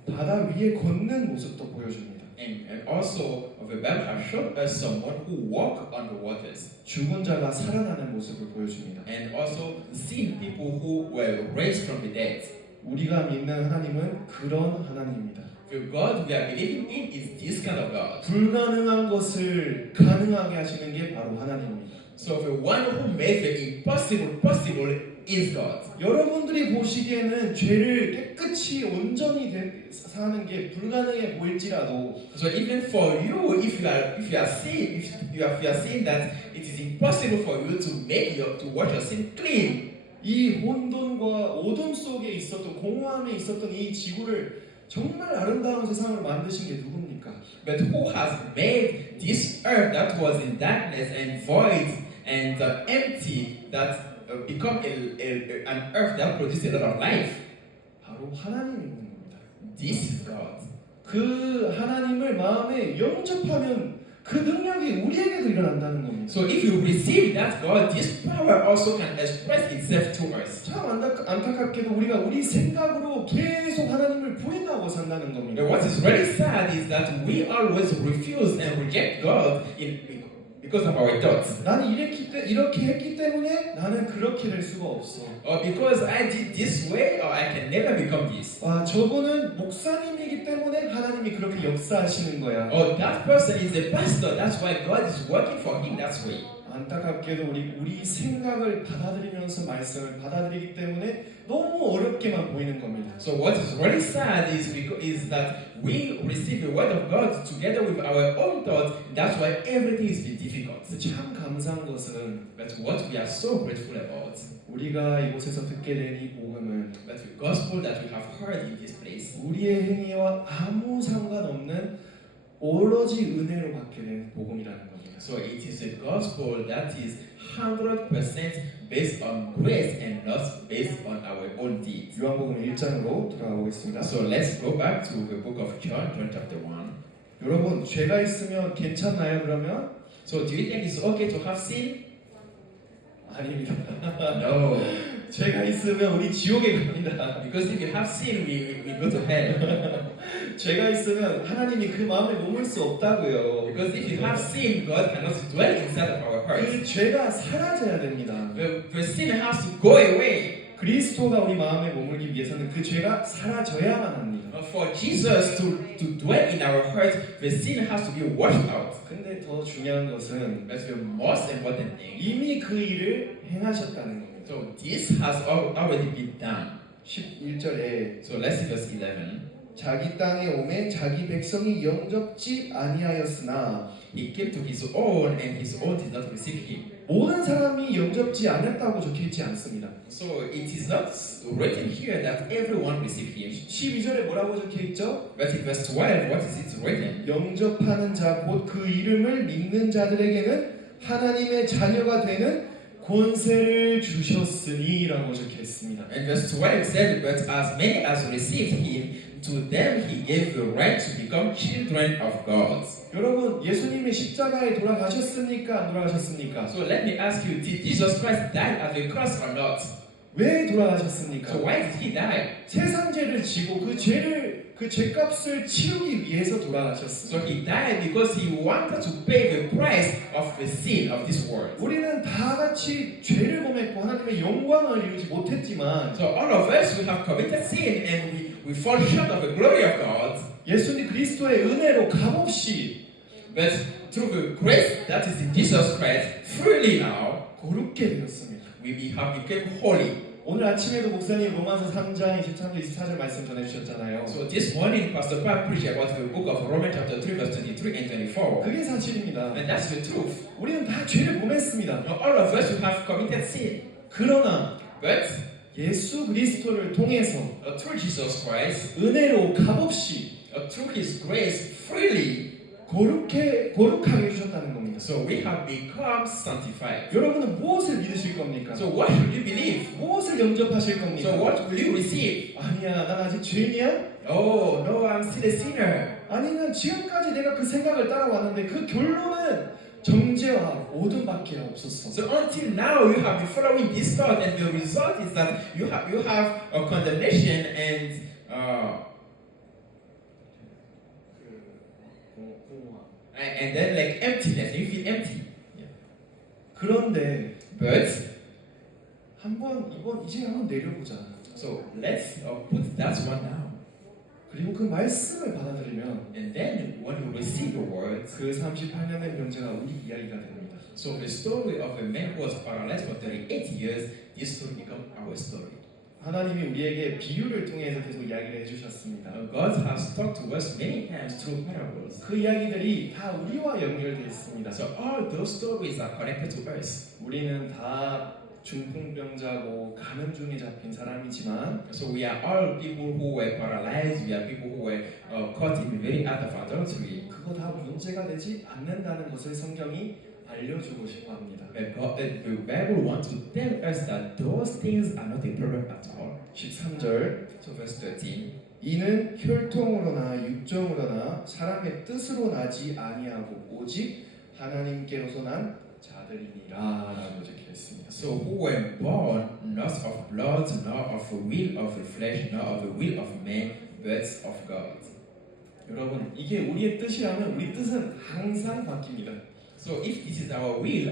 바다 위에 걷는 모습도 보여줍니다. And also the Bible has shown us someone who walked on the waters. 죽은 자가 살아나는 모습을 보여줍니다. And also seen people who were raised from the dead. 우리가 믿는 하나님은 그런 하나님입니다. The God we are believing in is this kind of God. 불가능한 것을 가능하게 하시는 게 바로 하나님입니다. So the one who made the impossible possible is God. 여러분들이 보시기에는 죄를 깨끗이 온전히 사는 게 불가능해 보일지라도 So even for you, if you are saying that it is impossible for you to wash your sin clean. 이 혼돈과 어둠 속에 있었던 공허함에 있었던 이 지구를 정말 아름다운 세상을 만드신 게 누굽니까? But who has made this earth that was in darkness and void and empty that become an earth that produced a lot of life? 바로 하나님이 있는 겁니다. This is God. 그 하나님을 마음에 영접하면 그 능력이 우리에게도 일어난다는 겁니다. So if you receive that God, this power also can express itself to us. 참 안타깝게도 우리가 우리 생각으로 계속 하나님을 부인하고 산다는 겁니다. But what is really sad is that we always refuse and reject God because of our thoughts. 나는 이렇게 했기 때문에 나는 그렇게 될 수가 없어. Or because I did this way, or I can never become this. 저분은 목사님이기 때문에 하나님이 그렇게 역사하시는 거야. Or that person is a pastor, that's why God is working for him that way. 안타깝게도 우리 생각을 받아들이면서 말씀을 받아들이기 때문에 너무 어렵게만 보이는 겁니다. So what is really sad is that we receive the word of God together with our own thoughts. That's why everything is difficult. 참 감사한 것은 But what we are so grateful about, 우리가 이곳에서 듣게 된 이 복음은 that the gospel that we have heard in this place, 우리의 행위와 아무 상관없는 오로지 은혜로 받게 된 복음이라는 겁니다. so it is a gospel that is 100% based on grace and not based on our own deeds. 요한복음 1장으로 돌아가 보겠습니다. So let's go back to the book of John chapter 1. 여러분 죄가 있으면 괜찮나요? 그러면? So do you think it's okay to have sin? 아닙니다. No. 죄가 있으면 우리 지옥에 갑니다. Because if you have sin, we go to hell. 죄가 있으면 하나님이 그 마음에 머물 수 없다고요. Because if you have sin, God cannot dwell inside of our hearts. 그 죄가 사라져야 됩니다. The sin has to go away. 그리스도가 우리 마음에 머물기 위해서는 그 죄가 사라져야만 합니다. For Jesus to dwell in our hearts, the sin has to be washed out. 근데 더 중요한 것은 That's the most important thing. 이미 그 일을 행하셨다는 겁니다. So this has already been done. 11절에 So let's see verse 11. 자기 땅에 오매 자기 백성이 영접지 아니하였으나 He came to his own, and his own did not receive him. 모든 사람이 영접지 않았다고 적혀있지 않습니다. So it is not written here that everyone received him. 12절에 뭐라고 적혀있죠? But in verse 12, what is it written? 영접하는 자 곧 그 이름을 믿는 자들에게는 하나님의 자녀가 되는 권세를 주셨으니 라고 적혀있습니다. And verse 12 said, but as many as received him, to them he gave the right to become children of God. 여러분 예수님이 십자가에 돌아가셨습니까? 안 돌아가셨습니까? So let me ask you, did Jesus Christ die at the cross or not? 왜 돌아가셨습니까? So why did he die? 세상 죄를 지고 그 죄를 그 죄값을 치르기 위해서 So 돌아가셨습니다. he died because he wanted to pay the price of the sin of this world. 우리는 다 같이 죄를 범했고 하나님의 영광을 이루지 못했지만 So all of us, we have committed sin and we fall short of the glory of God. 예수님 그리스도의 은혜로 값없이 But through the grace that is in Jesus Christ, freely now, 거룩게 되었습니다. we have become holy. 오늘 아침에도 목사님 로마서 3장 23절 24절 말씀 전해주셨잖아요. So this morning, Pastor Paul preached about the book of Romans chapter 3, verse 23 and 24. 그게 사실입니다. And that's the truth. 우리는 다 죄를 범했습니다. Now, all of us who have committed sin. 그러나 But 예수 그리스도를 통해서 through Jesus Christ, 은혜로 값없이 through His grace, freely, 거룩하게 해주셨다는 겁니다. so we have become sanctified. 여러분은 무엇을 믿으실 겁니까? So what should you believe? 무엇을 영접하실 겁니까? So what will you receive? 아니야, 난 아직 죄인이야? Oh, no, I'm still a sinner. 아니면 지금까지 내가 그 생각을 따라왔는데 그 결론은 정죄와 어둠밖에 없었어. So until now, you have been following this thought, and the result is that you have a condemnation and then like emptiness. You feel empty. 그런데 But 이제 한번 내려보자. so let's put that one down, 그리고 그 말씀을 받아들이면 and then when you receive the words, 그 38년의 병자가 우리 이야기가 됩니다. so the story of a man who was paralyzed for 38 years, this story become our story. 하나님이 우리에게 비유를 통해서 계속 이야기를 해주셨습니다. God has talked to us many times through parables. 그 이야기들이 다 우리와 연결되어 있습니다. So all those stories are connected to us. 우리는 다 중풍병자고 가늠 중에 잡힌 사람이지만 So we are all people who were paralyzed. We are people who were caught in the very act of adultery. 그거 다 문제가 되지 않는다는 것을 성경이 알려주고 싶어 합니다. But the Bible wants to tell us that those things are not a problem at all. 13절 So verse 13. 이는 혈통으로나 육정으로나 사람의 뜻으로 나지 아니하고 오직 하나님께로서 난 자들이니라라고 적혀 있습니다. So who were born not of blood, nor of the will of the flesh, nor of the will of man, but of God. 여러분 이게 우리의 뜻이라면 우리 뜻은 항상 바뀝니다. So if this is our will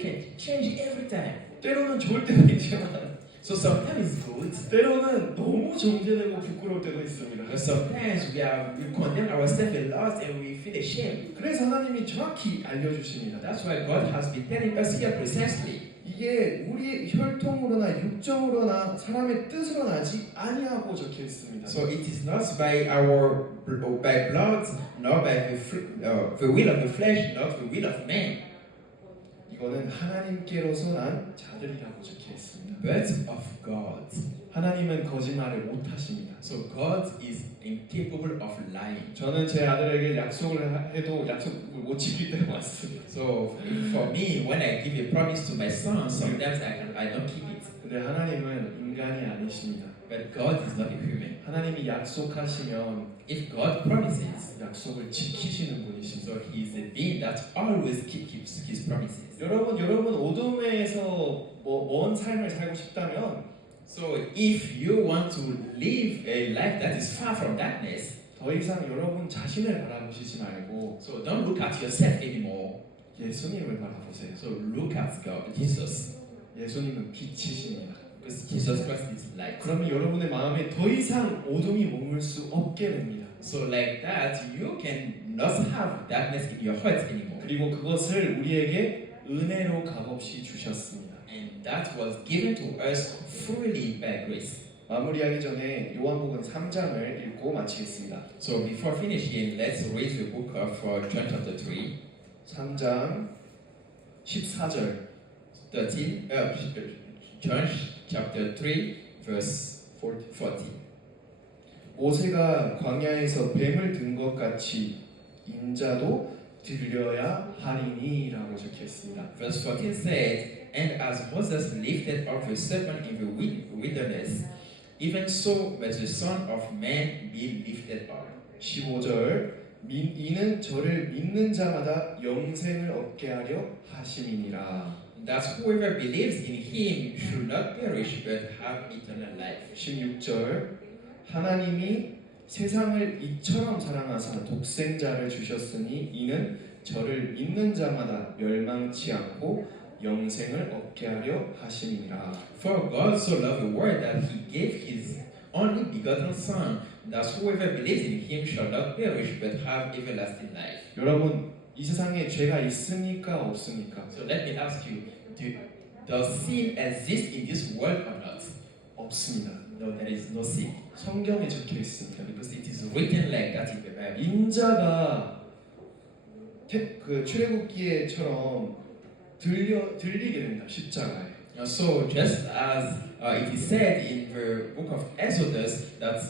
can change every time. 때로는 좋을 때도 있지만 So sometimes it's good, 때로는 너무 정죄되고 부끄러울 때도 있습니다. but sometimes we condemn ourselves a lot and we feel ashamed. 그래서 하나님이 정확히 알려주십니다. That's why God has been telling us here precisely. 이게 우리의 혈통으로나 육정으로나 사람의 뜻으로 나지 아니하고 적혀 있습니다. So it is not by blood, nor by the will of the flesh, not the will of man, 이거는 하나님께로서 난 자들이라고 적혀 있습니다. but of God. 하나님은 거짓말을 못 하십니다. So God is incapable of lying. 저는 제 아들에게 약속을 해도 약속을 못 지킬 때가 많습니다. So for me, when I give a promise to my son, sometimes I don't keep it. 근데 하나님은 인간이 아니십니다. But God is not a human. 하나님이 약속하시면 If God promises, 약속을 지키시는 분이십니다. so He is a being that always keeps His promises. 여러분 어둠에서 먼 삶을 살고 싶다면 So if you want to live a life that is far from darkness, 더 이상 여러분 자신을 바라보시지 말고 so don't look at yourself anymore. 예수님을 바라보세요. So look at God, Jesus, 예수님은 빛이십니다. because Jesus Christ is light. 그러면 여러분의 마음에 더 이상 어둠이 머물 수 없게 됩니다. So like that, you can not have darkness in your heart anymore. 그리고 그것을 우리에게 은혜로 값없이 주셨습니다. And that was given to us freely by grace. 마무리하기 전에 요한복음 3장을 읽고 마치겠습니다. So before finishing, let's read the book of John chapter 3, 3장 14절 13. John chapter 3, verse 40. 모세가 광야에서 뱀을 든 것 같이 인자도 들려야 하리니라고 적혀 있습니다. Verse 14 said, And as Moses lifted up the serpent in the wilderness, even so must the Son of Man be lifted up. 15절 이는 저를 믿는 자마다 영생을 얻게 하려 하심이니라. That whoever believes in him should not perish but have eternal life. 16절 하나님이 세상을 이처럼 사랑하사 독생자를 주셨으니 이는 저를 믿는 자마다 멸망치 않고 영생을 얻게 하려 하심이니라. For God so loved the world that he gave his only begotten Son, that whoever believes in him shall not perish but have everlasting life. 여러분, 이 세상에 죄가 있습니까? 없습니까? So let me ask you, does sin exist in this world or not? 없습니다. No, there is no sin. 성경에 적혀 있습니다. Because it is written like that in the Bible. 인자가 그 출애굽기에처럼 들리게 됩니다. 십자가에. So just as it is said in the book of Exodus that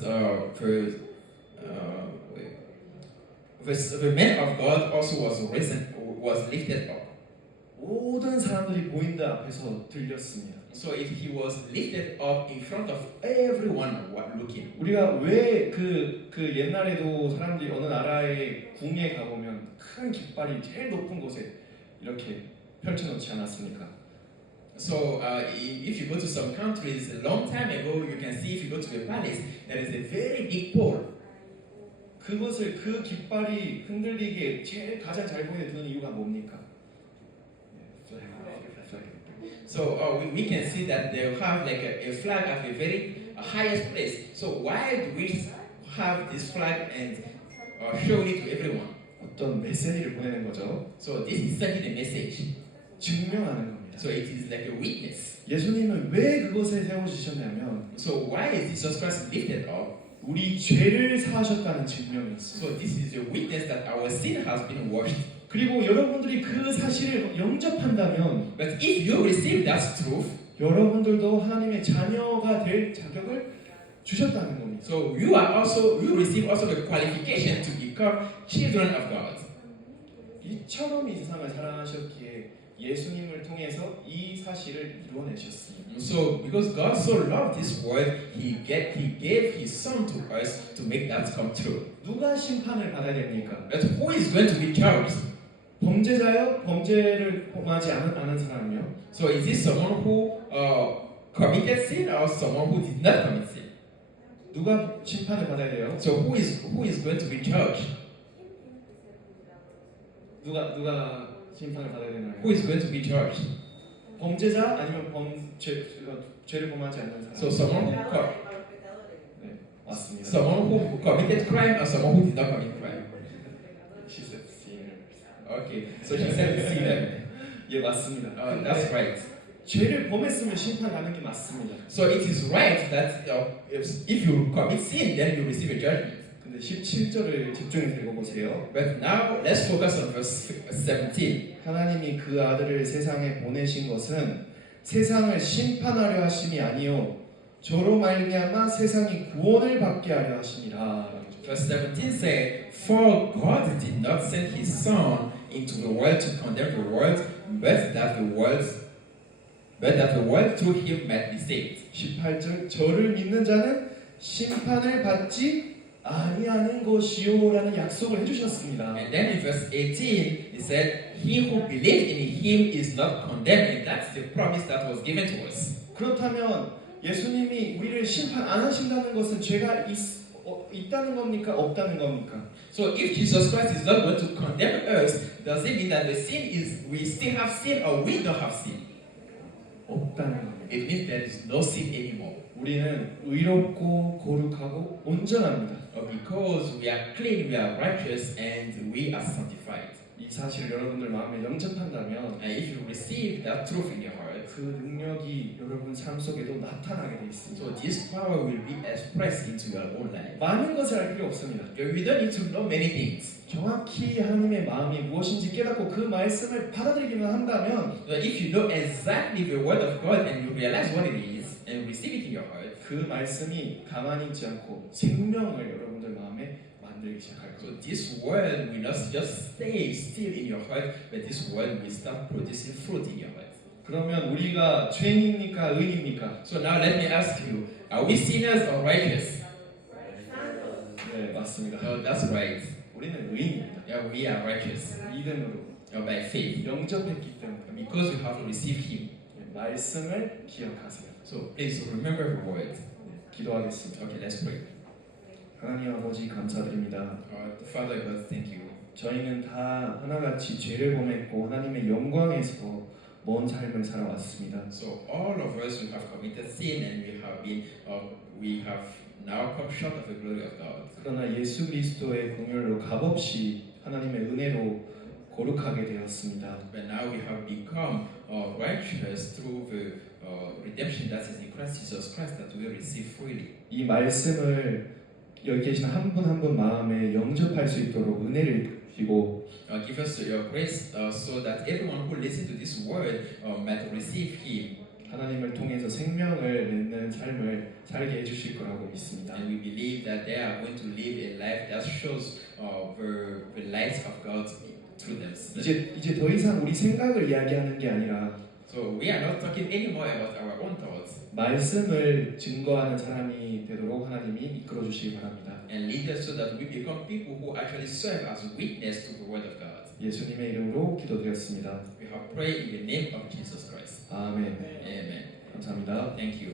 the man of God also was lifted up. 모든 사람들이 보인다 앞에서 들렸습니다. So if he was lifted up in front of everyone looking. 우리가 왜 그 옛날에도 사람들이 어느 나라의 궁에 가보면 큰 깃발이 제일 높은 곳에 이렇게 펼쳐놓지 않았습니까? So if you go to some countries a long time ago, you can see if you go to the palace, there is a very big pole. 그것을 그 깃발이 흔들리게 제일 가장 잘 보이는 두는 이유가 뭡니까? So we can see that they have like a flag at the very highest place. So why do we have this flag and show it to everyone? 어떤 메시지를 보내는 거죠. So this is sending a message. 증명하는 겁니다. So it is like a witness. 예수님은 왜 그것에 세워주셨냐면 So why is Jesus Christ lifted up? 우리 죄를 사하셨다는 증명이었어요. So this is a witness that our sin has been washed. 그리고 여러분들이 그 사실을 영접한다면 But if you receive that truth, 여러분들도 하나님의 자녀가 될 자격을 주셨다는 겁니다. so you receive also the qualification to become children of God. 이처럼 이 세상을 사랑하셨기에 예수님을 통해서 이 사실을 이루어내셨습니다. So because God so loved this world, He gave His Son to us to make that come true. 누가 심판을 받아야 됩니까? But who is going to be judged? 범죄자요? 범죄를 범하지 않은 사람이요? So is this someone who committed sin or someone who did not commit sin? 누가 심판을 받아야 돼요? So who is going to be judged? 누가 심판을 받아야 되나요? Who is going to be judged? 범죄자 아니면 죄를 범하지 않는 사람? So someone 네, 맞습니다. who committed crime or someone who did not commit crime? She said sinner. Okay, so she said sinner. 예, 맞습니다. That's right. 죄를 범했으면 심판 가는 게 맞습니다. So it is right that if you commit sin, then you receive a judgment. 근데 17절을 집중해서 읽어보세요. But now let's focus on verse 17. 하나님이 그 아들을 세상에 보내신 것은 세상을 심판하려 하심이 아니요 저로 말미암아 세상이 구원을 받게 하려 하심이라. Verse 17 says, For God did not send His Son into the world to condemn the world, but that the world through Him might be saved. 18절 저를 믿는 자는 심판을 받지 아니하는 것이요라는 약속을 해주셨습니다. And then in verse 18 it said, He who believes in Him is not condemned, and that's the promise that was given to us. 그렇다면 예수님이 우리를 심판 안 하신다는 것은 죄가 있다는 겁니까? 없다는 겁니까? So if Jesus Christ is not going to condemn us, does it mean that the sin is we still have sin or we don't have sin? 없다는 겁니다. It means there is no sin anymore. 우리는 의롭고 거룩하고 온전합니다. Because we are clean, we are righteous, and we are sanctified. 이 사실을 여러분들 마음에 영접한다면 And if you receive that truth in your heart, 그 능력이 여러분 삶 속에도 나타나게 돼 있습니다. so this power will be expressed into your own life. 많은 것을 알 필요 없습니다. We don't need to know many things. 정확히 하나님의 마음이 무엇인지 깨닫고 그 말씀을 받아들이기만 한다면 But if you know exactly the word of God and you realize what it is and receive it in your heart, 그 말씀이 가만히 있지 않고 생명을 여러분들 마음에 만들기 시작할 so 거예요. this word will not just stay still in your heart, but this word will start producing fruit in your heart. 그러면 우리가 죄인입니까? 의인입니까? So now let me ask you, are we sinners or righteous? 네, 맞습니다. No, that's right. 우리는 의인입니다. Yeah, we are righteous 믿음으로 by faith 영접했기 때문에 because we have received Him. 말씀을 기억하세요. So please remember the word. 네, 기도하겠습니다. Okay, let's pray. 하나님 아버지 감사드립니다. Father God, thank you. 저희는 다 하나같이 죄를 범했고 하나님의 영광에서 먼 삶을 살아왔습니다. So all of us we have committed sin and we have now come short of the glory of God. 그러나 예수 그리스도의 공혈로 값없이 하나님의 은혜로 거룩하게 되었습니다. But now we have become righteous through the redemption that is in Christ Jesus Christ that we receive freely. 이 말씀을 여기 계신 한 분 한 분 마음에 영접할 수 있도록 은혜를 주시고 Give us your grace so that everyone who listens to this word might receive Him. 하나님을 통해서 생명을 내는 삶을 살게 해주실 거라고 믿습니다. And we believe that they are going to live a life that shows the light of God through them. 이제 더 이상 우리 생각을 이야기하는 게 아니라 So we are not talking anymore about our own thoughts. 말씀을 증거하는 사람이 되도록 하나님이 이끌어 주시기 바랍니다. And lead us so that we become people who actually serve as witness to the word of God. 예수님의 이름으로 기도드렸습니다. We have prayed in the name of Jesus Christ. 아멘. Amen. 감사합니다. Thank you.